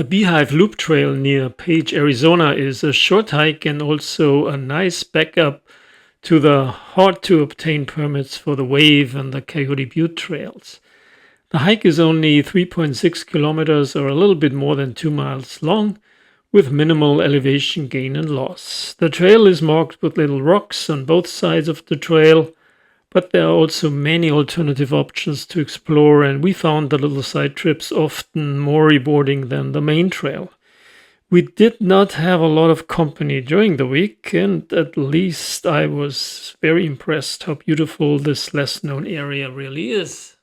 The Beehive Loop Trail near Page, Arizona is a short hike and also a nice backup to the hard to obtain permits for the Wave and the Coyote Butte trails. The hike is only 3.6 kilometers or a little bit more than 2 miles long, with minimal elevation gain and loss. The trail is marked with little rocks on both sides of the trail, but there are also many alternative options to explore, and we found the little side trips often more rewarding than the main trail. We did not have a lot of company during the week, and at least I was very impressed how beautiful this less known area really is.